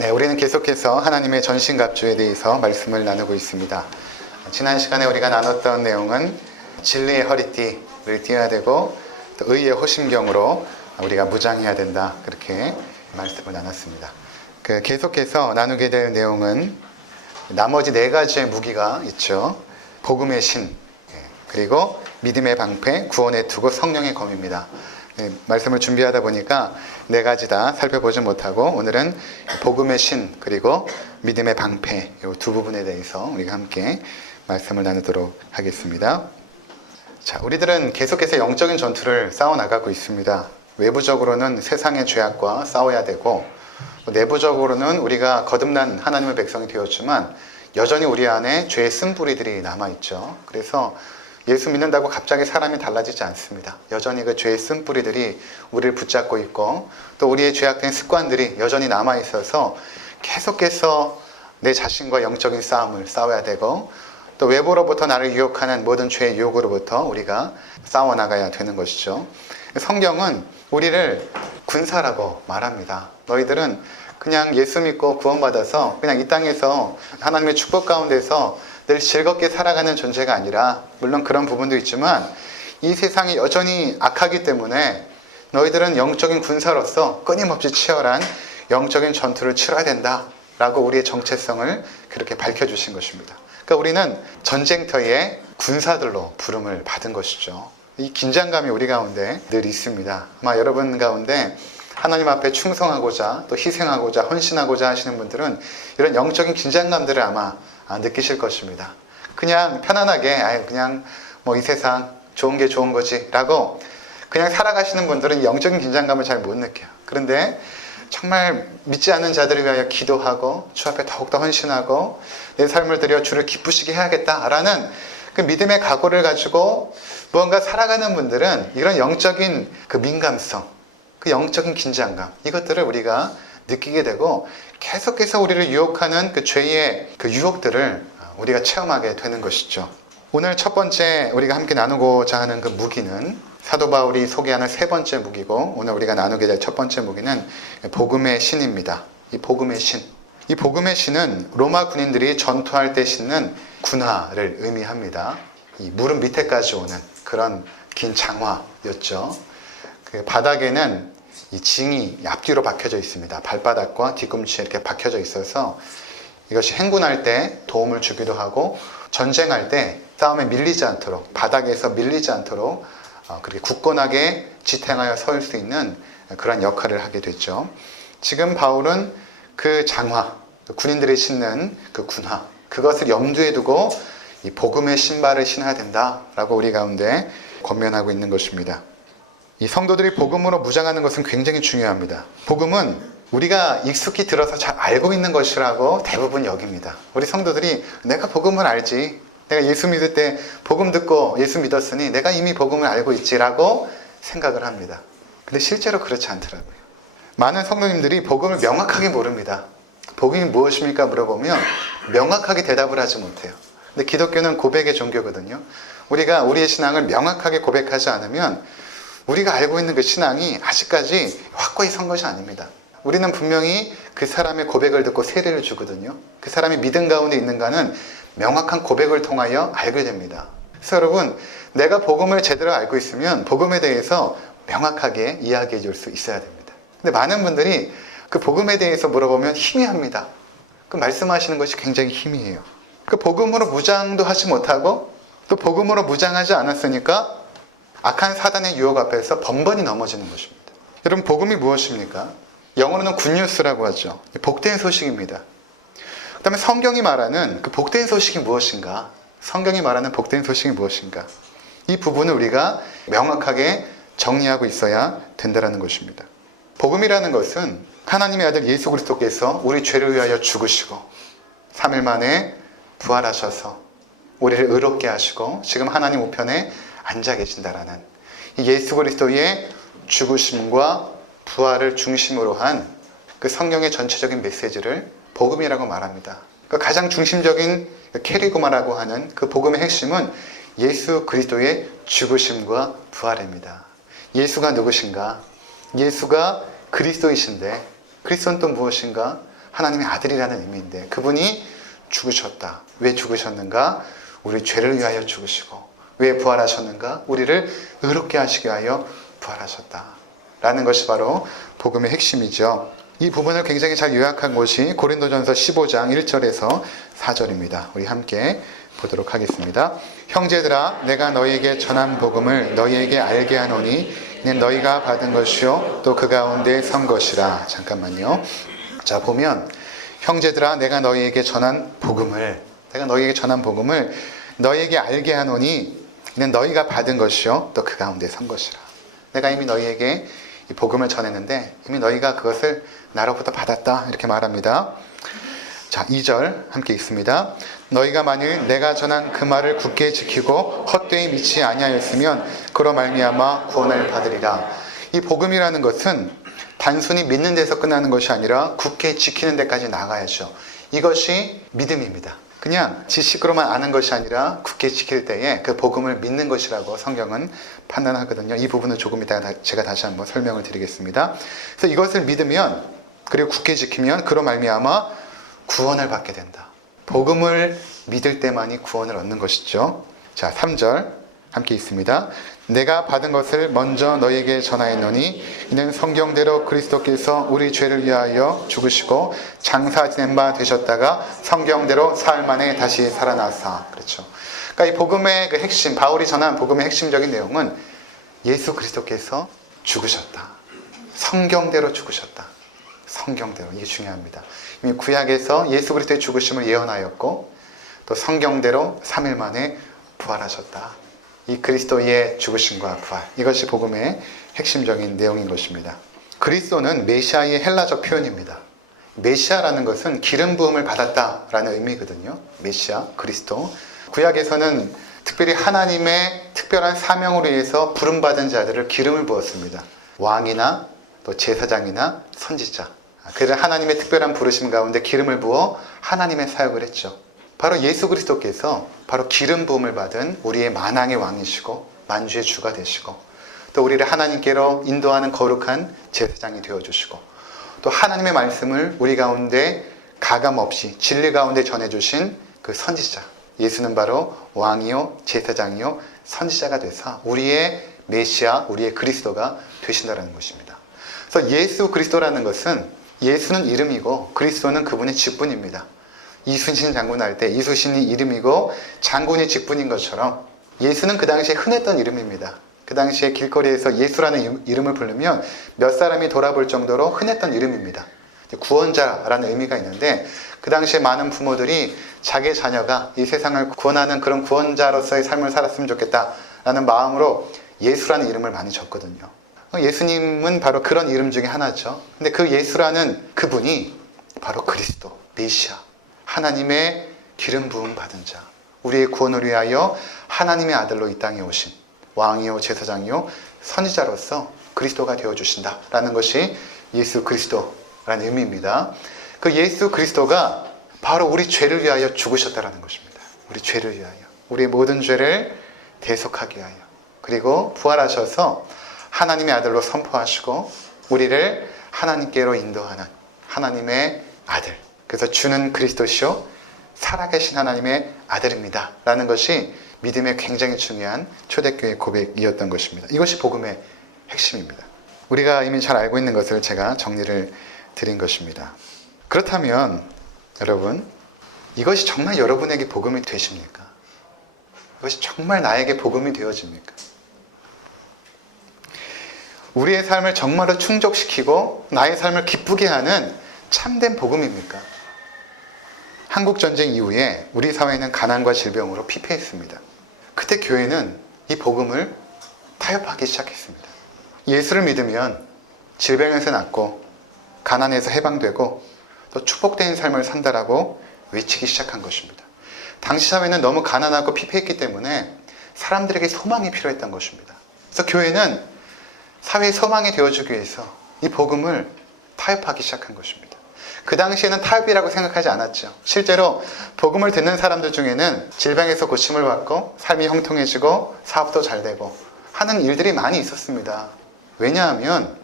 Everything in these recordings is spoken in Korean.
네, 우리는 계속해서 하나님의 전신갑주에 대해서 말씀을 나누고 있습니다. 지난 시간에 우리가 나눴던 내용은 진리의 허리띠를 띠어야 되고 또 의의 호심경으로 우리가 무장해야 된다, 그렇게 말씀을 나눴습니다. 계속해서 나누게 될 내용은 나머지 4가지의 무기가 있죠. 복음의 신, 그리고 믿음의 방패, 구원의 투구, 성령의 검입니다. 말씀을 준비하다 보니까 4가지 다 살펴보지 못하고 오늘은 복음의 신 그리고 믿음의 방패, 이 두 부분에 대해서 우리가 함께 말씀을 나누도록 하겠습니다. 자, 우리들은 계속해서 영적인 전투를 싸워나가고 있습니다. 외부적으로는 세상의 죄악과 싸워야 되고, 내부적으로는 우리가 거듭난 하나님의 백성이 되었지만 여전히 우리 안에 죄의 쓴뿌리들이 남아있죠. 그래서 예수 믿는다고 갑자기 사람이 달라지지 않습니다. 여전히 그 죄의 쓴뿌리들이 우리를 붙잡고 있고, 또 우리의 죄악된 습관들이 여전히 남아있어서 계속해서 내 자신과 영적인 싸움을 싸워야 되고, 또 외부로부터 나를 유혹하는 모든 죄의 유혹으로부터 우리가 싸워나가야 되는 것이죠. 성경은 우리를 군사라고 말합니다. 너희들은 그냥 예수 믿고 구원받아서 그냥 이 땅에서 하나님의 축복 가운데서 늘 즐겁게 살아가는 존재가 아니라, 물론 그런 부분도 있지만 이 세상이 여전히 악하기 때문에 너희들은 영적인 군사로서 끊임없이 치열한 영적인 전투를 치러야 된다 라고 우리의 정체성을 그렇게 밝혀주신 것입니다. 그러니까 우리는 전쟁터의 군사들로 부름을 받은 것이죠. 이 긴장감이 우리 가운데 늘 있습니다. 아마 여러분 가운데 하나님 앞에 충성하고자 또 희생하고자 헌신하고자 하시는 분들은 이런 영적인 긴장감들을 아마 느끼실 것입니다. 그냥 편안하게 그냥 뭐 이 세상 좋은 게 좋은 거지 라고 그냥 살아가시는 분들은 영적인 긴장감을 잘 못 느껴요. 그런데 정말 믿지 않는 자들을 위하여 기도하고 주 앞에 더욱더 헌신하고 내 삶을 들여 주를 기쁘시게 해야겠다라는 그 믿음의 각오를 가지고 무언가 살아가는 분들은 이런 영적인 그 민감성, 그 영적인 긴장감, 이것들을 우리가 느끼게 되고 계속해서 우리를 유혹하는 그 죄의 그 유혹들을 우리가 체험하게 되는 것이죠. 오늘 첫 번째 우리가 함께 나누고자 하는 그 무기는 사도 바울이 소개하는 3번째 무기고, 오늘 우리가 나누게 될 첫 번째 무기는 복음의 신입니다. 이 복음의 신. 이 복음의 신은 로마 군인들이 전투할 때 신는 군화를 의미합니다. 이 무릎 밑에까지 오는 그런 긴 장화였죠. 그 바닥에는 이 징이 앞뒤로 박혀져 있습니다. 발바닥과 뒤꿈치에 이렇게 박혀져 있어서 이것이 행군할 때 도움을 주기도 하고, 전쟁할 때 싸움에 밀리지 않도록, 바닥에서 밀리지 않도록 그렇게 굳건하게 지탱하여 설 수 있는 그런 역할을 하게 됐죠. 지금 바울은 그 장화, 군인들이 신는 그 군화, 그것을 염두에 두고 이 복음의 신발을 신어야 된다라고 우리 가운데 권면하고 있는 것입니다. 이 성도들이 복음으로 무장하는 것은 굉장히 중요합니다. 복음은 우리가 익숙히 들어서 잘 알고 있는 것이라고 대부분 여깁니다. 우리 성도들이 내가 복음을 알지, 내가 예수 믿을 때 복음 듣고 예수 믿었으니 내가 이미 복음을 알고 있지라고 생각을 합니다. 근데 실제로 그렇지 않더라고요. 많은 성도님들이 복음을 명확하게 모릅니다. 복음이 무엇입니까? 물어보면 명확하게 대답을 하지 못해요. 근데 기독교는 고백의 종교거든요. 우리가 우리의 신앙을 명확하게 고백하지 않으면 우리가 알고 있는 그 신앙이 아직까지 확고히 선 것이 아닙니다. 우리는 분명히 그 사람의 고백을 듣고 세례를 주거든요. 그 사람이 믿음 가운데 있는가는 명확한 고백을 통하여 알게 됩니다. 그래서 여러분, 내가 복음을 제대로 알고 있으면 복음에 대해서 명확하게 이야기해 줄 수 있어야 됩니다. 근데 많은 분들이 그 복음에 대해서 물어보면 희미합니다. 그 말씀하시는 것이 굉장히 희미해요. 그 복음으로 무장도 하지 못하고 또 복음으로 무장하지 않았으니까 악한 사단의 유혹 앞에서 번번이 넘어지는 것입니다. 여러분, 복음이 무엇입니까? 영어로는 굿뉴스라고 하죠. 복된 소식입니다. 그 다음에 성경이 말하는 그 복된 소식이 무엇인가? 성경이 말하는 복된 소식이 무엇인가? 이 부분을 우리가 명확하게 정리하고 있어야 된다는 것입니다. 복음이라는 것은 하나님의 아들 예수 그리스도께서 우리 죄를 위하여 죽으시고 3일 만에 부활하셔서 우리를 의롭게 하시고 지금 하나님 우편에 앉아 계신다라는 이 예수 그리스도의 죽으심과 부활을 중심으로 한 그 성경의 전체적인 메시지를 복음이라고 말합니다. 그 가장 중심적인 캐리고마라고 하는 그 복음의 핵심은 예수 그리스도의 죽으심과 부활입니다. 예수가 누구신가? 예수가 그리스도이신데 그리스도는 또 무엇인가? 하나님의 아들이라는 의미인데 그분이 죽으셨다. 왜 죽으셨는가? 우리 죄를 위하여 죽으시고 왜 부활하셨는가? 우리를 의롭게 하시기 위하여 부활하셨다. 라는 것이 바로 복음의 핵심이죠. 이 부분을 굉장히 잘 요약한 것이 고린도전서 15장 1절에서 4절입니다. 우리 함께 보도록 하겠습니다. 형제들아 내가 너희에게 전한 복음을 너희에게 알게 하노니 이는 너희가 받은 것이요 또 그 가운데 선 것이라. 잠깐만요. 자 보면 형제들아 내가 너희에게 전한 복음을 너희에게 알게 하노니 이는 너희가 받은 것이요 또 그 가운데 선 것이라. 내가 이미 너희에게 이 복음을 전했는데 이미 너희가 그것을 나로부터 받았다 이렇게 말합니다. 자 2절 함께 읽습니다. 너희가 만일 내가 전한 그 말을 굳게 지키고 헛되이 믿지 아니하였으면 그로 말미암아 구원을 받으리라. 이 복음이라는 것은 단순히 믿는 데서 끝나는 것이 아니라 굳게 지키는 데까지 나가야죠. 이것이 믿음입니다. 그냥 지식으로만 아는 것이 아니라 굳게 지킬 때에 그 복음을 믿는 것이라고 성경은 판단하거든요. 이 부분은 조금 이따 제가 다시 한번 설명을 드리겠습니다. 그래서 이것을 믿으면 그리고 굳게 지키면 그로 말미암아 구원을 받게 된다. 복음을 믿을 때만이 구원을 얻는 것이죠. 자 3절 함께 있습니다. 내가 받은 것을 먼저 너희에게 전하였노니 이는 성경대로 그리스도께서 우리 죄를 위하여 죽으시고 장사 지낸 바 되셨다가 성경대로 사흘 만에 다시 살아나사. 그렇죠. 그러니까 이 복음의 그 핵심, 바울이 전한 복음의 핵심적인 내용은 예수 그리스도께서 죽으셨다. 성경대로 죽으셨다. 성경대로. 이게 중요합니다. 이미 구약에서 예수 그리스도의 죽으심을 예언하였고 또 성경대로 3일 만에 부활하셨다. 이 그리스도의 죽으심과 부활, 이것이 복음의 핵심적인 내용인 것입니다. 그리스도는 메시아의 헬라적 표현입니다. 메시아라는 것은 기름 부음을 받았다라는 의미거든요. 메시아, 그리스도. 구약에서는 특별히 하나님의 특별한 사명으로 위해서 부름받은 자들을 기름을 부었습니다. 왕이나 또 제사장이나 선지자. 그들은 하나님의 특별한 부르심 가운데 기름을 부어 하나님의 사역을 했죠. 바로 예수 그리스도께서 바로 기름 부음을 받은 우리의 만왕의 왕이시고 만주의 주가 되시고 또 우리를 하나님께로 인도하는 거룩한 제사장이 되어주시고 또 하나님의 말씀을 우리 가운데 가감없이 진리 가운데 전해주신 그 선지자. 예수는 바로 왕이요 제사장이요 선지자가 되사 우리의 메시아, 우리의 그리스도가 되신다는 것입니다. 그래서 예수 그리스도라는 것은 예수는 이름이고 그리스도는 그분의 직분입니다. 이순신 장군 할 때 이순신이 이름이고 장군이 직분인 것처럼 예수는 그 당시에 흔했던 이름입니다. 그 당시에 길거리에서 예수라는 이름을 부르면 몇 사람이 돌아볼 정도로 흔했던 이름입니다. 구원자라는 의미가 있는데 그 당시에 많은 부모들이 자기 자녀가 이 세상을 구원하는 그런 구원자로서의 삶을 살았으면 좋겠다라는 마음으로 예수라는 이름을 많이 줬거든요. 예수님은 바로 그런 이름 중에 하나죠. 근데 그 예수라는 그분이 바로 그리스도, 메시아, 하나님의 기름 부음 받은 자, 우리의 구원을 위하여 하나님의 아들로 이 땅에 오신 왕이요 제사장이요 선지자로서 그리스도가 되어주신다라는 것이 예수 그리스도라는 의미입니다. 그 예수 그리스도가 바로 우리 죄를 위하여 죽으셨다라는 것입니다. 우리 죄를 위하여, 우리의 모든 죄를 대속하기 위하여, 그리고 부활하셔서 하나님의 아들로 선포하시고 우리를 하나님께로 인도하는 하나님의 아들. 그래서 주는 그리스도시요 살아계신 하나님의 아들입니다 라는 것이 믿음의 굉장히 중요한 초대교회 고백이었던 것입니다. 이것이 복음의 핵심입니다. 우리가 이미 잘 알고 있는 것을 제가 정리를 드린 것입니다. 그렇다면 여러분, 이것이 정말 여러분에게 복음이 되십니까? 이것이 정말 나에게 복음이 되어집니까? 우리의 삶을 정말로 충족시키고 나의 삶을 기쁘게 하는 참된 복음입니까? 한국전쟁 이후에 우리 사회는 가난과 질병으로 피폐했습니다. 그때 교회는 이 복음을 타협하기 시작했습니다. 예수를 믿으면 질병에서 낫고 가난에서 해방되고 또 축복된 삶을 산다라고 외치기 시작한 것입니다. 당시 사회는 너무 가난하고 피폐했기 때문에 사람들에게 소망이 필요했던 것입니다. 그래서 교회는 사회의 소망이 되어주기 위해서 이 복음을 타협하기 시작한 것입니다. 그 당시에는 타협이라고 생각하지 않았죠. 실제로 복음을 듣는 사람들 중에는 질병에서 고침을 받고 삶이 형통해지고 사업도 잘 되고 하는 일들이 많이 있었습니다. 왜냐하면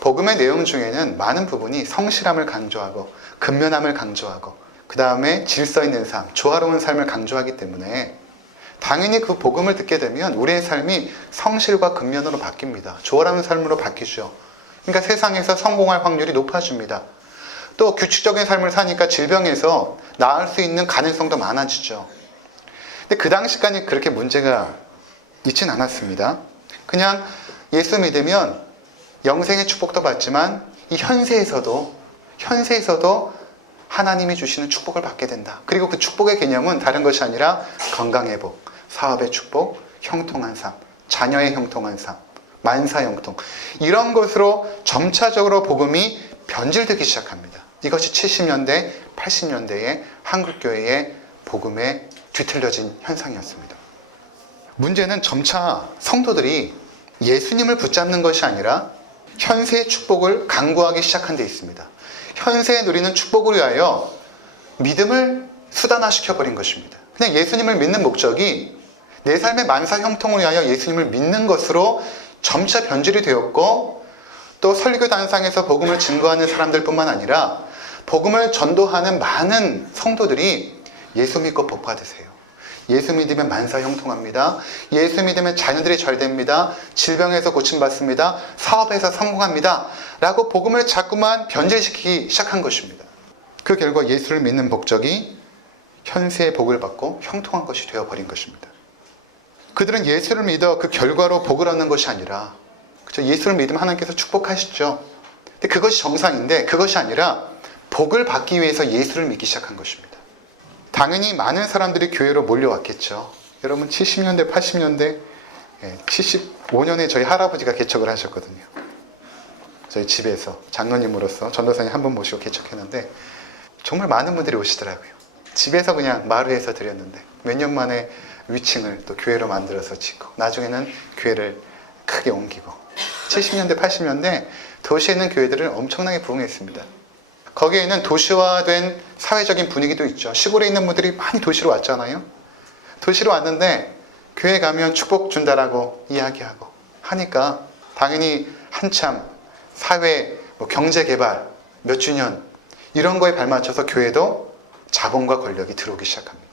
복음의 내용 중에는 많은 부분이 성실함을 강조하고 근면함을 강조하고 그 다음에 질서 있는 삶, 조화로운 삶을 강조하기 때문에 당연히 그 복음을 듣게 되면 우리의 삶이 성실과 근면으로 바뀝니다. 조화로운 삶으로 바뀌죠. 그러니까 세상에서 성공할 확률이 높아집니다. 또 규칙적인 삶을 사니까 질병에서 나을 수 있는 가능성도 많아지죠. 근데 그 당시까지 그렇게 문제가 있진 않았습니다. 그냥 예수 믿으면 영생의 축복도 받지만 이 현세에서도 하나님이 주시는 축복을 받게 된다. 그리고 그 축복의 개념은 다른 것이 아니라 건강회복, 사업의 축복, 형통한 삶, 자녀의 형통한 삶, 만사 형통, 이런 것으로 점차적으로 복음이 변질되기 시작합니다. 이것이 70년대, 80년대의 한국교회의 복음에 뒤틀려진 현상이었습니다. 문제는 점차 성도들이 예수님을 붙잡는 것이 아니라 현세의 축복을 강구하기 시작한 데 있습니다. 현세에 누리는 축복을 위하여 믿음을 수단화시켜버린 것입니다. 그냥 예수님을 믿는 목적이 내 삶의 만사 형통을 위하여 예수님을 믿는 것으로 점차 변질이 되었고, 또 설교 단상에서 복음을 증거하는 사람들뿐만 아니라 복음을 전도하는 많은 성도들이 예수 믿고 복 받으세요. 예수 믿으면 만사 형통합니다. 예수 믿으면 자녀들이 잘 됩니다. 질병에서 고침받습니다. 사업에서 성공합니다. 라고 복음을 자꾸만 변질시키기 시작한 것입니다. 그 결과 예수를 믿는 목적이 현세의 복을 받고 형통한 것이 되어버린 것입니다. 그들은 예수를 믿어 그 결과로 복을 얻는 것이 아니라, 그렇죠? 예수를 믿으면 하나님께서 축복하시죠. 근데 그것이 정상인데 그것이 아니라 복을 받기 위해서 예수를 믿기 시작한 것입니다. 당연히 많은 사람들이 교회로 몰려왔겠죠. 여러분 70년대, 80년대, 75년에 저희 할아버지가 개척을 하셨거든요. 저희 집에서 장로님으로서 전도사님 한 분 모시고 개척했는데 정말 많은 분들이 오시더라고요. 집에서 그냥 마루에서 드렸는데 몇 년 만에 위층을 또 교회로 만들어서 짓고 나중에는 교회를 크게 옮기고 70년대, 80년대 도시에 있는 교회들은 엄청나게 부흥했습니다. 거기에는 도시화된 사회적인 분위기도 있죠. 시골에 있는 분들이 많이 도시로 왔잖아요. 도시로 왔는데 교회 가면 축복 준다라고 이야기하고 하니까 당연히 한참 사회, 경제 개발, 몇 주년 이런 거에 발맞춰서 교회도 자본과 권력이 들어오기 시작합니다.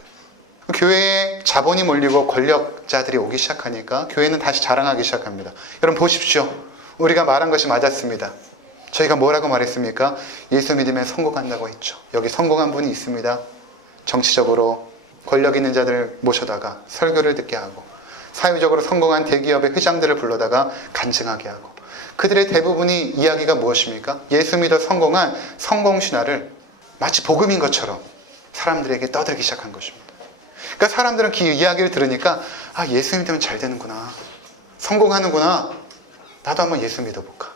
교회에 자본이 몰리고 권력자들이 오기 시작하니까 교회는 다시 자랑하기 시작합니다. 여러분 보십시오. 우리가 말한 것이 맞았습니다. 저희가 뭐라고 말했습니까? 예수 믿으면 성공한다고 했죠. 여기 성공한 분이 있습니다. 정치적으로 권력 있는 자들을 모셔다가 설교를 듣게 하고, 사회적으로 성공한 대기업의 회장들을 불러다가 간증하게 하고, 그들의 대부분이 이야기가 무엇입니까? 예수 믿어 성공한 성공신화를 마치 복음인 것처럼 사람들에게 떠들기 시작한 것입니다. 그러니까 사람들은 그 이야기를 들으니까 예수 믿으면 잘 되는구나, 성공하는구나, 나도 한번 예수 믿어볼까.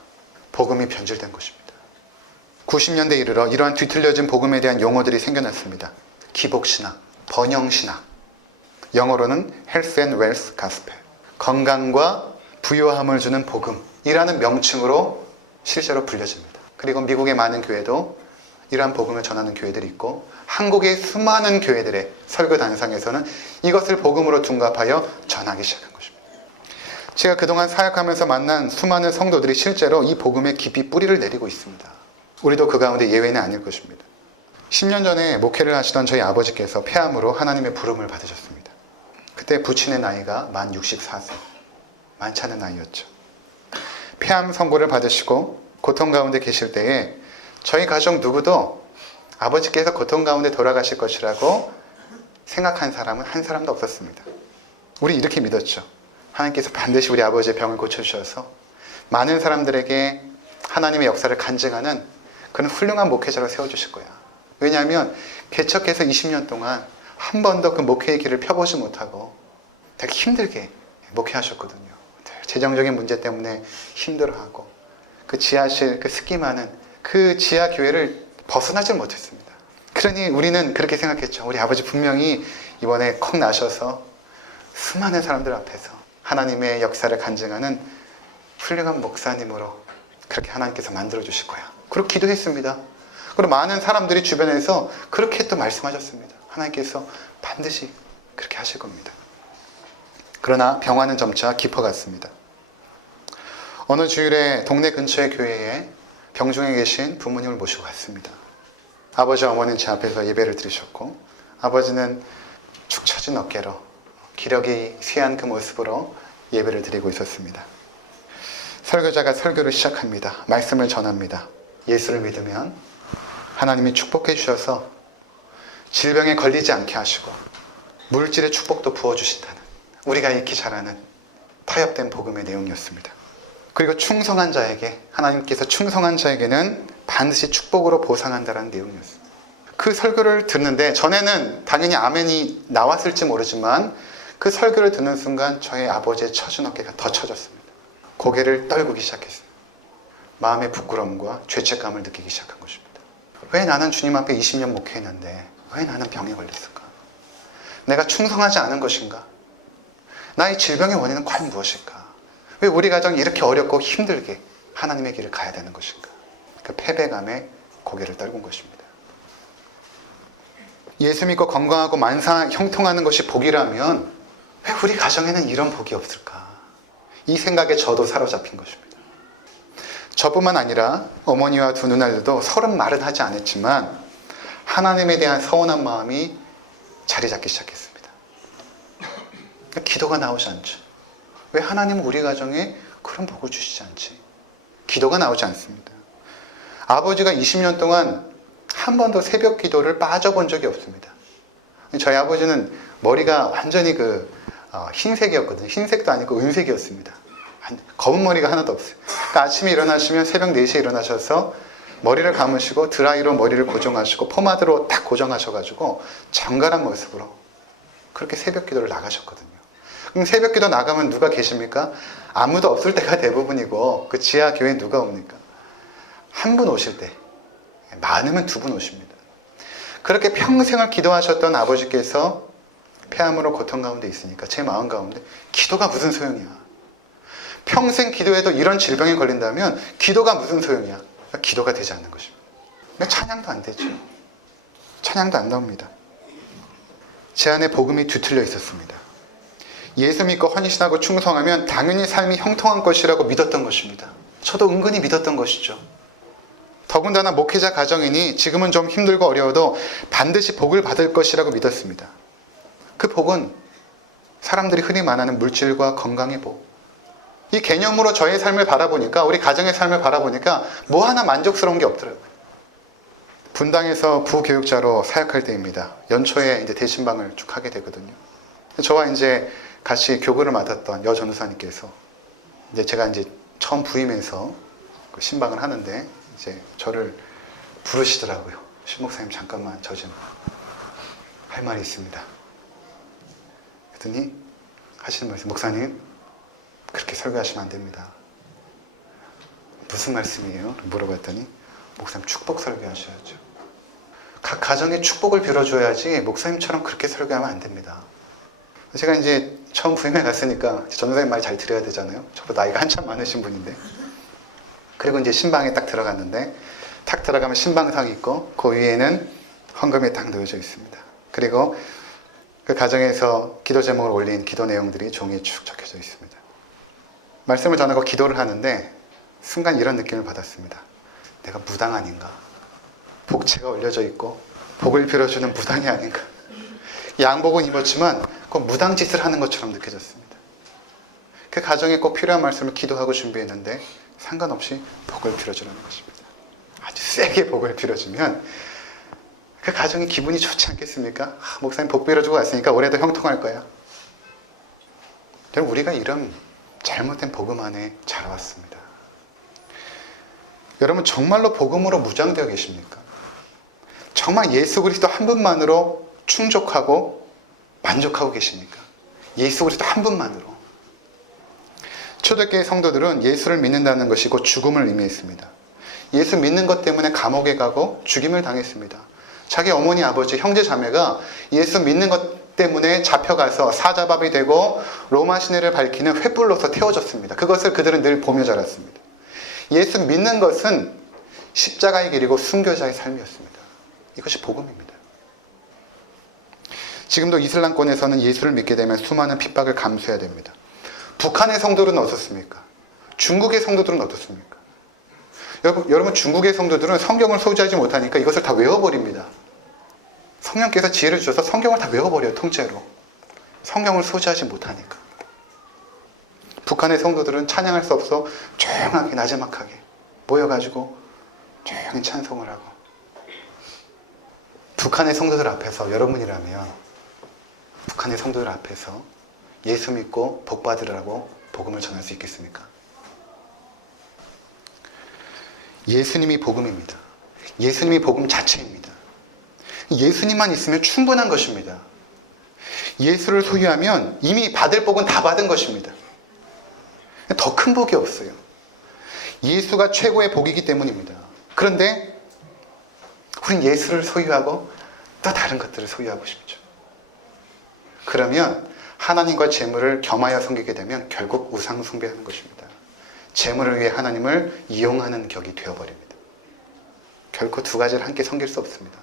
복음이 변질된 것입니다. 90년대에 이르러 이러한 뒤틀려진 복음에 대한 용어들이 생겨났습니다. 기복신학, 번영신학, 영어로는 Health and Wealth Gospel, 건강과 부요함을 주는 복음이라는 명칭으로 실제로 불려집니다. 그리고 미국의 많은 교회도 이러한 복음을 전하는 교회들이 있고, 한국의 수많은 교회들의 설교 단상에서는 이것을 복음으로 둔갑하여 전하기 시작한 것입니다. 제가 그동안 사역하면서 만난 수많은 성도들이 실제로 이 복음에 깊이 뿌리를 내리고 있습니다. 우리도 그 가운데 예외는 아닐 것입니다. 10년 전에 목회를 하시던 저희 아버지께서 폐암으로 하나님의 부름을 받으셨습니다. 그때 부친의 나이가 만 64세, 많지 않은 나이였죠. 폐암 선고를 받으시고 고통 가운데 계실 때에 저희 가족 누구도 아버지께서 고통 가운데 돌아가실 것이라고 생각한 사람은 한 사람도 없었습니다. 우리 이렇게 믿었죠. 하나님께서 반드시 우리 아버지의 병을 고쳐주셔서 많은 사람들에게 하나님의 역사를 간증하는 그런 훌륭한 목회자로 세워주실 거야. 왜냐하면 개척해서 20년 동안 한 번도 그 목회의 길을 펴보지 못하고 되게 힘들게 목회하셨거든요. 재정적인 문제 때문에 힘들어하고 그 지하실, 그 습기 많은 그 지하 교회를 벗어나질 못했습니다. 그러니 우리는 그렇게 생각했죠. 우리 아버지 분명히 이번에 컥 나셔서 수많은 사람들 앞에서 하나님의 역사를 간증하는 훌륭한 목사님으로 그렇게 하나님께서 만들어 주실 거야. 그렇게 기도했습니다. 그리고 많은 사람들이 주변에서 그렇게 또 말씀하셨습니다. 하나님께서 반드시 그렇게 하실 겁니다. 그러나 병화는 점차 깊어갔습니다. 어느 주일에 동네 근처의 교회에 병중에 계신 부모님을 모시고 갔습니다. 아버지, 어머니는 제 앞에서 예배를 드리셨고, 아버지는 축 처진 어깨로 기력이 쇠한 그 모습으로 예배를 드리고 있었습니다. 설교자가 설교를 시작합니다. 말씀을 전합니다. 예수를 믿으면 하나님이 축복해 주셔서 질병에 걸리지 않게 하시고 물질의 축복도 부어주신다는, 우리가 익히 잘 아는 타협된 복음의 내용이었습니다. 그리고 충성한 자에게, 하나님께서 충성한 자에게는 반드시 축복으로 보상한다는 내용이었습니다. 그 설교를 듣는데 전에는 당연히 아멘이 나왔을지 모르지만 그 설교를 듣는 순간 저의 아버지의 처진 어깨가 더 처졌습니다. 고개를 떨구기 시작했습니다. 마음의 부끄러움과 죄책감을 느끼기 시작한 것입니다. 왜 나는 주님 앞에 20년 목회했는데 왜 나는 병에 걸렸을까? 내가 충성하지 않은 것인가? 나의 질병의 원인은 과연 무엇일까? 왜 우리 가정이 이렇게 어렵고 힘들게 하나님의 길을 가야 되는 것인가? 그 패배감에 고개를 떨군 것입니다. 예수 믿고 건강하고 만사 형통하는 것이 복이라면 왜 우리 가정에는 이런 복이 없을까? 이 생각에 저도 사로잡힌 것입니다. 저뿐만 아니라 어머니와 두 누나들도 서른 말은 하지 않았지만 하나님에 대한 서운한 마음이 자리 잡기 시작했습니다. 기도가 나오지 않죠. 왜 하나님은 우리 가정에 그런 복을 주시지 않지? 기도가 나오지 않습니다. 아버지가 20년 동안 한 번도 새벽 기도를 빠져본 적이 없습니다. 저희 아버지는 머리가 완전히 흰색이었거든요. 흰색도 아니고 은색이었습니다. 검은 머리가 하나도 없어요. 그러니까 아침에 일어나시면 새벽 4시에 일어나셔서 머리를 감으시고 드라이로 머리를 고정하시고 포마드로 딱 고정하셔가지고 정갈한 모습으로 그렇게 새벽 기도를 나가셨거든요. 그럼 새벽 기도 나가면 누가 계십니까? 아무도 없을 때가 대부분이고 그 지하 교회에 누가 옵니까? 한 분 오실 때, 많으면 2분 오십니다. 그렇게 평생을 기도하셨던 아버지께서 폐암으로 고통 가운데 있으니까 제 마음 가운데 기도가 무슨 소용이야? 평생 기도해도 이런 질병에 걸린다면 기도가 무슨 소용이야? 기도가 되지 않는 것입니다. 찬양도 안 되죠. 찬양도 안 나옵니다. 제 안에 복음이 뒤틀려 있었습니다. 예수 믿고 헌신하고 충성하면 당연히 삶이 형통한 것이라고 믿었던 것입니다. 저도 은근히 믿었던 것이죠. 더군다나 목회자 가정이니 지금은 좀 힘들고 어려워도 반드시 복을 받을 것이라고 믿었습니다. 그 복은 사람들이 흔히 말하는 물질과 건강의 복. 이 개념으로 저의 삶을 바라보니까, 우리 가정의 삶을 바라보니까 뭐 하나 만족스러운 게 없더라고요. 분당에서 부교육자로 사역할 때입니다. 연초에 이제 대신방을 쭉 하게 되거든요. 저와 이제 같이 교구를 맡았던 여 전도사님께서 제가 처음 부임해서 신방을 하는데 이제 저를 부르시더라고요. 신 목사님 잠깐만 저 좀 할 말이 있습니다. 그랬더니 하시는 말씀, 목사님 그렇게 설교하시면 안 됩니다. 무슨 말씀이에요? 물어봤더니 목사님 축복 설교하셔야죠. 각 가정에 축복을 빌어줘야지 목사님처럼 그렇게 설교하면 안 됩니다. 제가 이제 처음 부임해 갔으니까 전도사님 말 잘 들어야 되잖아요. 저보다 나이가 한참 많으신 분인데. 그리고 이제 신방에 딱 들어갔는데 탁 들어가면 신방석이 있고 그 위에는 헌금이 딱 놓여져 있습니다. 그리고 그 가정에서 기도 제목을 올린 기도 내용들이 종이에 쭉 적혀져 있습니다. 말씀을 전하고 기도를 하는데 순간 이런 느낌을 받았습니다. 내가 무당 아닌가? 복채가 올려져 있고 복을 빌어주는 무당이 아닌가? 양복은 입었지만 꼭 무당 짓을 하는 것처럼 느껴졌습니다. 그 가정에 꼭 필요한 말씀을 기도하고 준비했는데 상관없이 복을 빌어주라는 것입니다. 아주 세게 복을 빌어주면 그 가정이 기분이 좋지 않겠습니까? 목사님 복 빌어주고 왔으니까 올해도 형통할 거야. 여러분, 우리가 이런 잘못된 복음 안에 자라왔습니다. 여러분, 정말로 복음으로 무장되어 계십니까? 정말 예수 그리스도 한 분만으로 충족하고 만족하고 계십니까? 예수 그리스도 한 분만으로. 초대교회 성도들은 예수를 믿는다는 것이 곧 죽음을 의미했습니다. 예수 믿는 것 때문에 감옥에 가고 죽임을 당했습니다. 자기 어머니, 아버지, 형제, 자매가 예수 믿는 것 때문에 잡혀가서 사자밥이 되고 로마 시내를 밝히는 횃불로서 태워졌습니다. 그것을 그들은 늘 보며 자랐습니다. 예수 믿는 것은 십자가의 길이고 순교자의 삶이었습니다. 이것이 복음입니다. 지금도 이슬람권에서는 예수를 믿게 되면 수많은 핍박을 감수해야 됩니다. 북한의 성도들은 어떻습니까? 중국의 성도들은 어떻습니까? 여러분 중국의 성도들은 성경을 소지하지 못하니까 이것을 다 외워버립니다. 성령께서 지혜를 주셔서 성경을 다 외워버려요. 통째로. 성경을 소지하지 못하니까. 북한의 성도들은 찬양할 수 없어 조용하게 나지막하게 모여가지고 조용히 찬송을 하고, 북한의 성도들 앞에서 여러분이라면 북한의 성도들 앞에서 예수 믿고 복 받으라고 복음을 전할 수 있겠습니까? 예수님이 복음입니다. 예수님이 복음 자체입니다. 예수님만 있으면 충분한 것입니다. 예수를 소유하면 이미 받을 복은 다 받은 것입니다. 더 큰 복이 없어요. 예수가 최고의 복이기 때문입니다. 그런데 우린 예수를 소유하고 또 다른 것들을 소유하고 싶죠. 그러면 하나님과 재물을 겸하여 섬기게 되면 결국 우상 숭배하는 것입니다. 재물을 위해 하나님을 이용하는 격이 되어버립니다. 결코 두 가지를 함께 섬길 수 없습니다.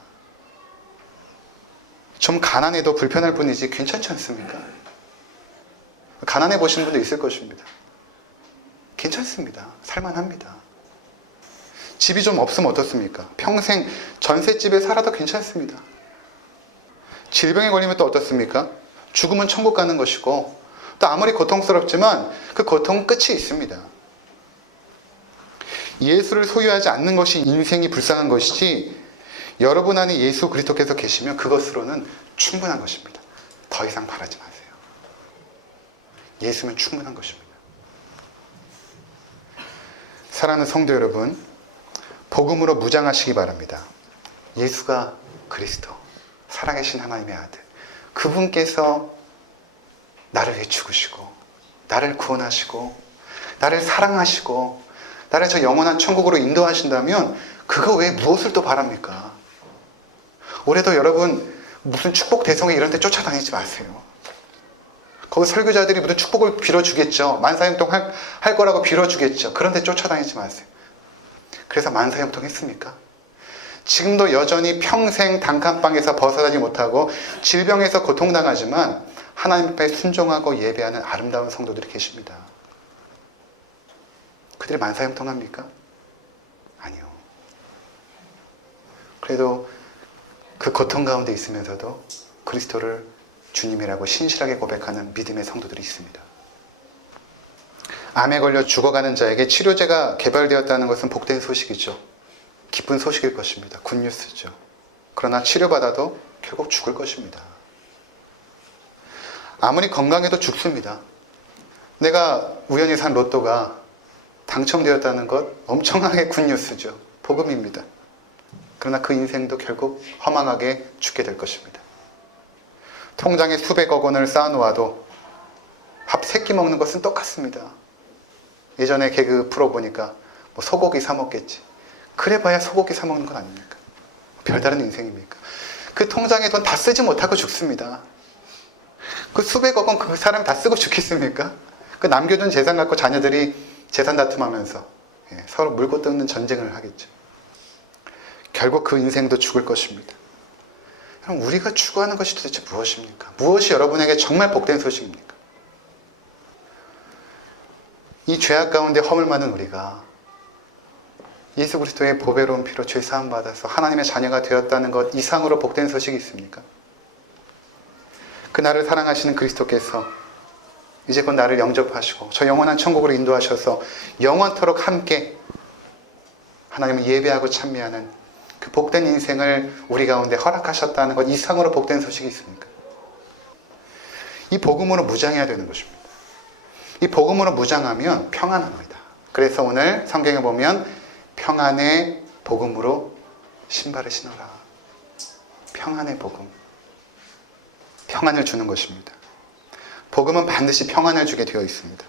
좀 가난해도 불편할 뿐이지 괜찮지 않습니까? 가난해 보신 분도 있을 것입니다. 괜찮습니다. 살만합니다. 집이 좀 없으면 어떻습니까? 평생 전셋집에 살아도 괜찮습니다. 질병에 걸리면 또 어떻습니까? 죽으면 천국 가는 것이고, 또 아무리 고통스럽지만 그 고통은 끝이 있습니다. 예수를 소유하지 않는 것이 인생이 불쌍한 것이지, 여러분 안에 예수 그리스도께서 계시면 그것으로는 충분한 것입니다. 더 이상 바라지 마세요. 예수면 충분한 것입니다. 사랑하는 성도 여러분, 복음으로 무장하시기 바랍니다. 예수가 그리스도, 살아계신 하나님의 아들, 그분께서 나를 위해 죽으시고 나를 구원하시고 나를 사랑하시고 나를 저 영원한 천국으로 인도하신다면 그거 외에 무엇을 또 바랍니까? 올해도 여러분 무슨 축복 대성회 이런 데 쫓아다니지 마세요. 거기 설교자들이 무슨 축복을 빌어주겠죠. 만사형통 할 거라고 빌어주겠죠. 그런데 쫓아다니지 마세요. 그래서 만사형통 했습니까? 지금도 여전히 평생 단칸방에서 벗어나지 못하고 질병에서 고통당하지만 하나님 앞에 순종하고 예배하는 아름다운 성도들이 계십니다. 그들이 만사형통합니까? 아니요. 그래도 그 고통 가운데 있으면서도 그리스도를 주님이라고 신실하게 고백하는 믿음의 성도들이 있습니다. 암에 걸려 죽어가는 자에게 치료제가 개발되었다는 것은 복된 소식이죠. 기쁜 소식일 것입니다. 굿뉴스죠. 그러나 치료받아도 결국 죽을 것입니다. 아무리 건강해도 죽습니다. 내가 우연히 산 로또가 당첨되었다는 것 엄청나게 굿뉴스죠. 복음입니다. 그러나 그 인생도 결국 허망하게 죽게 될 것입니다. 통장에 수백억 원을 쌓아놓아도 밥 3끼 먹는 것은 똑같습니다. 예전에 개그 프로 보니까 뭐 소고기 사 먹겠지. 그래봐야 소고기 사 먹는 건 아닙니까? 별다른 인생입니까? 그 통장에 돈 다 쓰지 못하고 죽습니다. 그 수백억 원 그 사람이 다 쓰고 죽겠습니까? 그 남겨둔 재산 갖고 자녀들이 재산 다툼하면서 서로 물고 뜯는 전쟁을 하겠죠. 결국 그 인생도 죽을 것입니다. 그럼 우리가 추구하는 것이 도대체 무엇입니까? 무엇이 여러분에게 정말 복된 소식입니까? 이 죄악 가운데 허물 많은 우리가 예수 그리스도의 보배로운 피로 죄 사함 받아서 하나님의 자녀가 되었다는 것 이상으로 복된 소식이 있습니까? 그 나를 사랑하시는 그리스도께서 이제 곧 나를 영접하시고 저 영원한 천국으로 인도하셔서 영원토록 함께 하나님을 예배하고 찬미하는 그 복된 인생을 우리 가운데 허락하셨다는 것 이상으로 복된 소식이 있습니까? 이 복음으로 무장해야 되는 것입니다. 이 복음으로 무장하면 평안합니다. 그래서 오늘 성경에 보면 평안의 복음으로 신발을 신어라. 평안의 복음. 평안을 주는 것입니다. 복음은 반드시 평안을 주게 되어 있습니다.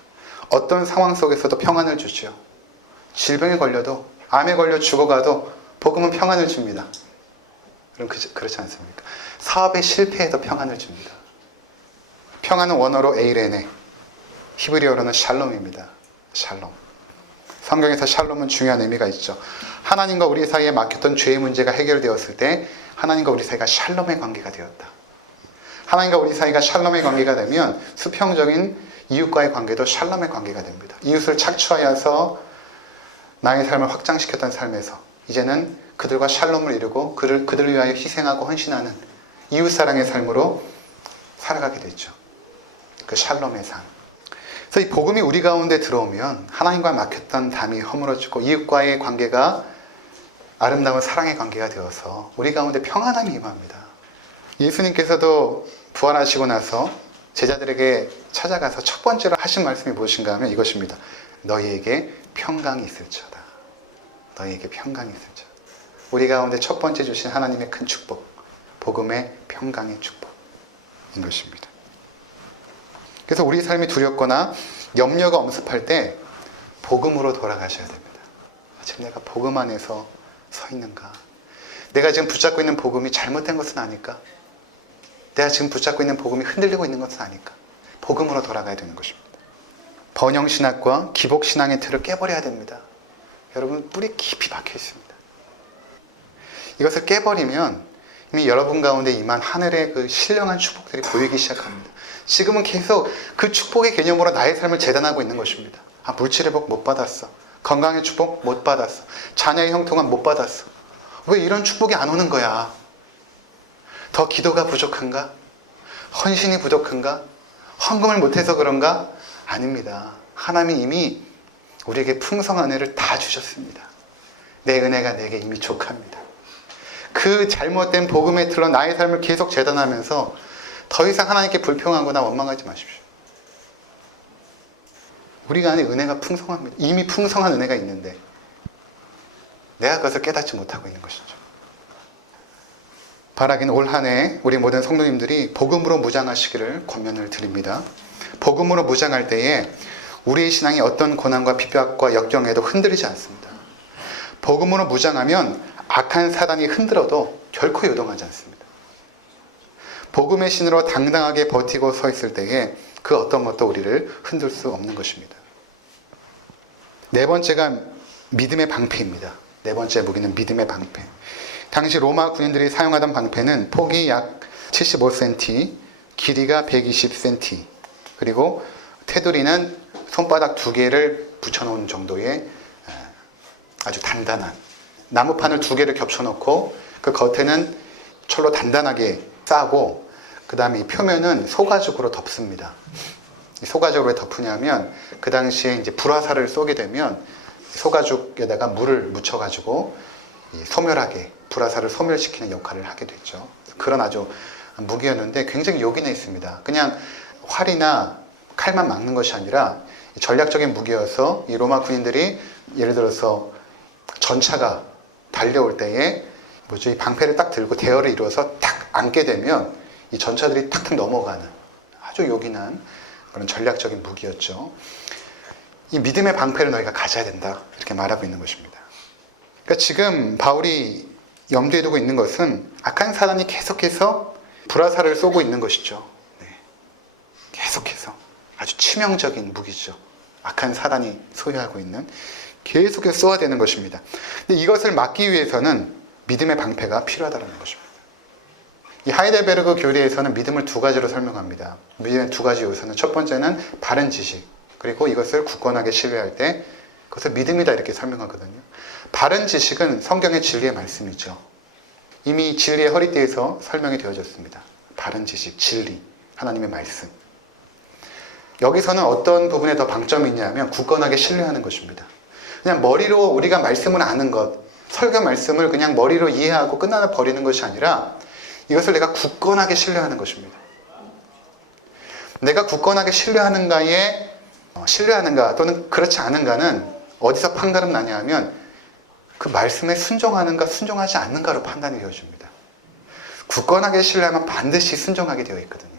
어떤 상황 속에서도 평안을 주죠. 질병에 걸려도 암에 걸려 죽어가도 복음은 평안을 줍니다. 그럼 그렇지 않습니까? 사업에 실패해도 평안을 줍니다. 평안은 원어로 에이레네, 히브리어로는 샬롬입니다. 샬롬. 성경에서 샬롬은 중요한 의미가 있죠. 하나님과 우리 사이에 막혔던 죄의 문제가 해결되었을 때 하나님과 우리 사이가 샬롬의 관계가 되었다. 하나님과 우리 사이가 샬롬의 관계가 되면 수평적인 이웃과의 관계도 샬롬의 관계가 됩니다. 이웃을 착취하여서 나의 삶을 확장시켰던 삶에서 이제는 그들과 샬롬을 이루고 그들을 위하여 희생하고 헌신하는 이웃사랑의 삶으로 살아가게 됐죠. 그 샬롬의 삶. 그래서 이 복음이 우리 가운데 들어오면 하나님과 막혔던 담이 허물어지고 이웃과의 관계가 아름다운 사랑의 관계가 되어서 우리 가운데 평안함이 임합니다. 예수님께서도 부활하시고 나서 제자들에게 찾아가서 첫 번째로 하신 말씀이 무엇인가 하면 이것입니다. 너희에게 평강이 있을지어다. 너희에게 평강이 있을지어다. 우리 가운데 첫 번째 주신 하나님의 큰 축복, 복음의 평강의 축복인 것입니다. 그래서 우리 삶이 두렵거나 염려가 엄습할 때 복음으로 돌아가셔야 됩니다. 지금 내가 복음 안에서 서 있는가? 내가 지금 붙잡고 있는 복음이 잘못된 것은 아닐까? 내가 지금 붙잡고 있는 복음이 흔들리고 있는 것은 아닐까? 복음으로 돌아가야 되는 것입니다. 번영신학과 기복신앙의 틀을 깨버려야 됩니다. 여러분, 뿌리 깊이 박혀 있습니다. 이것을 깨버리면 이미 여러분 가운데 임한 하늘의 그 신령한 축복들이 보이기 시작합니다. 지금은 계속 그 축복의 개념으로 나의 삶을 재단하고 있는 것입니다. 물질의 복 못 받았어. 건강의 축복 못 받았어. 자녀의 형통함 못 받았어. 왜 이런 축복이 안 오는 거야? 더 기도가 부족한가? 헌신이 부족한가? 헌금을 못해서 그런가? 아닙니다. 하나님이 이미 우리에게 풍성한 은혜를 다 주셨습니다. 내 은혜가 내게 이미 족합니다. 그 잘못된 복음의 틀로 나의 삶을 계속 재단하면서 더 이상 하나님께 불평하거나 원망하지 마십시오. 우리가 안에 은혜가 풍성합니다. 이미 풍성한 은혜가 있는데 내가 그것을 깨닫지 못하고 있는 것이죠. 바라긴 올 한 해 우리 모든 성도님들이 복음으로 무장하시기를 권면을 드립니다. 복음으로 무장할 때에 우리의 신앙이 어떤 고난과 핍박과 역경에도 흔들리지 않습니다. 복음으로 무장하면 악한 사단이 흔들어도 결코 요동하지 않습니다. 복음의 신으로 당당하게 버티고 서 있을 때에 그 어떤 것도 우리를 흔들 수 없는 것입니다. 네 번째가 믿음의 방패입니다. 네 번째 무기는 믿음의 방패. 당시 로마 군인들이 사용하던 방패는 폭이 약 75cm, 길이가 120cm, 그리고 테두리는 손바닥 2개를 붙여놓은 정도의 아주 단단한 나무판을 2개를 겹쳐놓고 그 겉에는 철로 단단하게 싸고 그 다음에 이 표면은 소가죽으로 덮습니다. 소가죽으로 왜 덮으냐면 그 당시에 이제 불화살을 쏘게 되면 소가죽에다가 물을 묻혀가지고 소멸하게 불화살을 소멸시키는 역할을 하게 됐죠. 그런 아주 무기였는데 굉장히 요긴해 있습니다. 그냥 활이나 칼만 막는 것이 아니라 전략적인 무기여서 이 로마 군인들이 예를 들어서 전차가 달려올 때에 이 방패를 딱 들고 대열을 이루어서 탁 앉게 되면 이 전차들이 탁탁 넘어가는 아주 요긴한 그런 전략적인 무기였죠. 이 믿음의 방패를 너희가 가져야 된다, 이렇게 말하고 있는 것입니다. 그러니까 지금 바울이 염두에 두고 있는 것은 악한 사단이 계속해서 불화살을 쏘고 있는 것이죠. 네. 계속해서 아주 치명적인 무기죠. 악한 사단이 소유하고 있는, 계속해서 쏘아야 되는 것입니다. 근데 이것을 막기 위해서는 믿음의 방패가 필요하다는 것입니다. 이 하이델베르그 교리에서는 믿음을 2가지로 설명합니다. 믿음의 2가지 요소는 첫 번째는 바른 지식, 그리고 이것을 굳건하게 신뢰할 때 그것을 믿음이다, 이렇게 설명하거든요. 바른 지식은 성경의 진리의 말씀이죠. 이미 진리의 허리띠에서 설명이 되어졌습니다. 바른 지식, 진리, 하나님의 말씀. 여기서는 어떤 부분에 더 방점이 있냐면 굳건하게 신뢰하는 것입니다. 그냥 머리로 우리가 말씀을 아는 것, 설교 말씀을 그냥 머리로 이해하고 끝나는 버리는 것이 아니라 이것을 내가 굳건하게 신뢰하는 것입니다. 내가 굳건하게 신뢰하는가 또는 그렇지 않은가는 어디서 판가름 나냐 하면 그 말씀에 순종하는가 순종하지 않는가로 판단이 되어집니다. 굳건하게 신뢰하면 반드시 순종하게 되어 있거든요.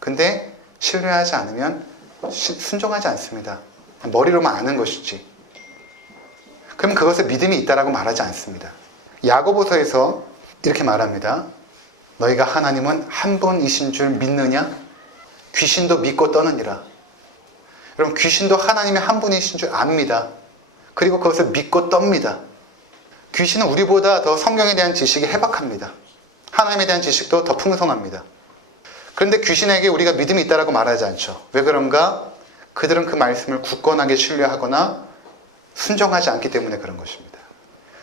근데 신뢰하지 않으면 순종하지 않습니다. 머리로만 아는 것이지. 그럼 그것에 믿음이 있다라고 말하지 않습니다. 야고보서에서 이렇게 말합니다. 너희가 하나님은 한 분이신 줄 믿느냐? 귀신도 믿고 떠느니라. 여러분, 귀신도 하나님의 한 분이신 줄 압니다. 그리고 그것을 믿고 떱니다. 귀신은 우리보다 더 성경에 대한 지식이 해박합니다. 하나님에 대한 지식도 더 풍성합니다. 그런데 귀신에게 우리가 믿음이 있다라고 말하지 않죠. 왜 그런가? 그들은 그 말씀을 굳건하게 신뢰하거나 순종하지 않기 때문에 그런 것입니다.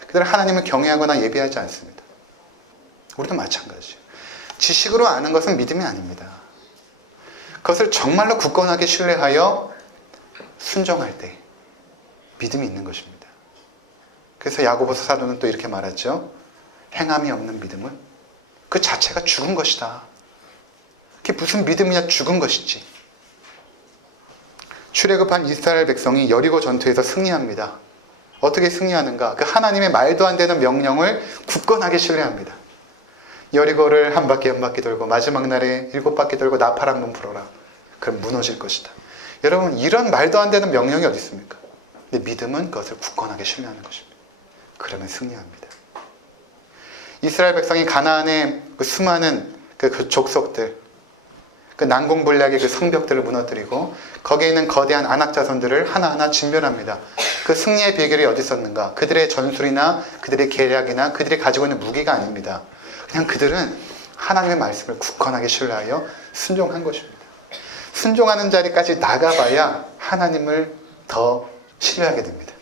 그들은 하나님을 경외하거나 예비하지 않습니다. 우리도 마찬가지예요. 지식으로 아는 것은 믿음이 아닙니다. 그것을 정말로 굳건하게 신뢰하여 순종할 때 믿음이 있는 것입니다. 그래서 야고보서 사도는 또 이렇게 말하죠. 행함이 없는 믿음은 그 자체가 죽은 것이다. 그게 무슨 믿음이냐, 죽은 것이지. 출애굽한 이스라엘 백성이 여리고 전투에서 승리합니다. 어떻게 승리하는가? 그 하나님의 말도 안 되는 명령을 굳건하게 신뢰합니다. 여리고를 한 바퀴 돌고 마지막 날에 7바퀴 돌고 나팔 한번 불어라. 그럼 무너질 것이다. 여러분, 이런 말도 안 되는 명령이 어디 있습니까? 근데 믿음은 그것을 굳건하게 신뢰하는 것입니다. 그러면 승리합니다. 이스라엘 백성이 가나안의 그 수많은 그 족속들, 그 난공불락의 그 성벽들을 무너뜨리고 거기에 있는 거대한 아낙 자손들을 하나하나 진멸합니다. 그 승리의 비결이 어디 있었는가? 그들의 전술이나 그들의 계략이나 그들이 가지고 있는 무기가 아닙니다. 그냥 그들은 하나님의 말씀을 굳건하게 신뢰하여 순종한 것입니다. 순종하는 자리까지 나가봐야 하나님을 더 신뢰하게 됩니다.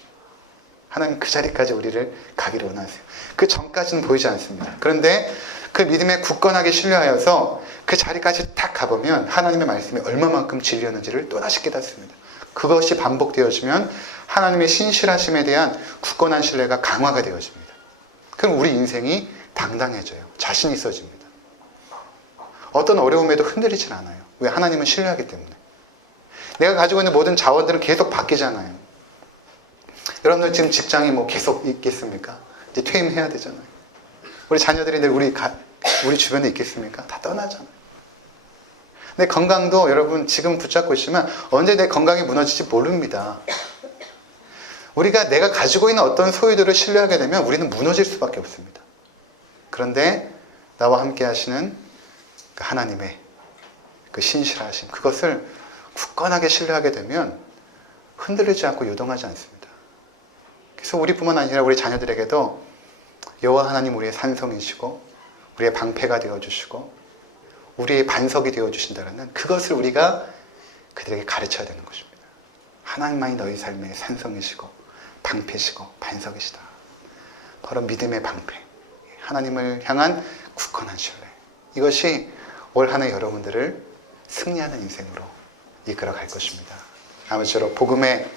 하나님 그 자리까지 우리를 가기를 원하세요. 그 전까지는 보이지 않습니다. 그런데 그 믿음에 굳건하게 신뢰하여서 그 자리까지 딱 가보면 하나님의 말씀이 얼마만큼 진리였는지를 또다시 깨닫습니다. 그것이 반복되어지면 하나님의 신실하심에 대한 굳건한 신뢰가 강화가 되어집니다. 그럼 우리 인생이 당당해져요. 자신 있어집니다. 어떤 어려움에도 흔들리진 않아요. 왜? 하나님은 신뢰하기 때문에. 내가 가지고 있는 모든 자원들은 계속 바뀌잖아요. 여러분들 지금 직장이 뭐 계속 있겠습니까? 이제 퇴임해야 되잖아요. 우리 자녀들이 늘 우리 주변에 있겠습니까? 다 떠나잖아요. 내 건강도 여러분 지금 붙잡고 있지만 언제 내 건강이 무너질지 모릅니다. 우리가 내가 가지고 있는 어떤 소유들을 신뢰하게 되면 우리는 무너질 수밖에 없습니다. 그런데 나와 함께 하시는 그 하나님의 그 신실하심, 그것을 굳건하게 신뢰하게 되면 흔들리지 않고 요동하지 않습니다. 그래서 우리뿐만 아니라 우리 자녀들에게도 여호와 하나님 우리의 산성이시고 우리의 방패가 되어주시고 우리의 반석이 되어주신다는 그것을 우리가 그들에게 가르쳐야 되는 것입니다. 하나님만이 너희 삶의 산성이시고 방패시고 반석이시다. 바로 믿음의 방패, 하나님을 향한 굳건한 신뢰, 이것이 올 한 해 여러분들을 승리하는 인생으로 이끌어갈 것입니다. 아무쪼록 복음의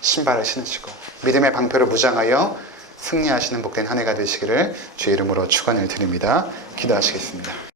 신발을 신으시고 믿음의 방패로 무장하여 승리하시는 복된 한 해가 되시기를 주의 이름으로 축원을 드립니다. 기도하시겠습니다.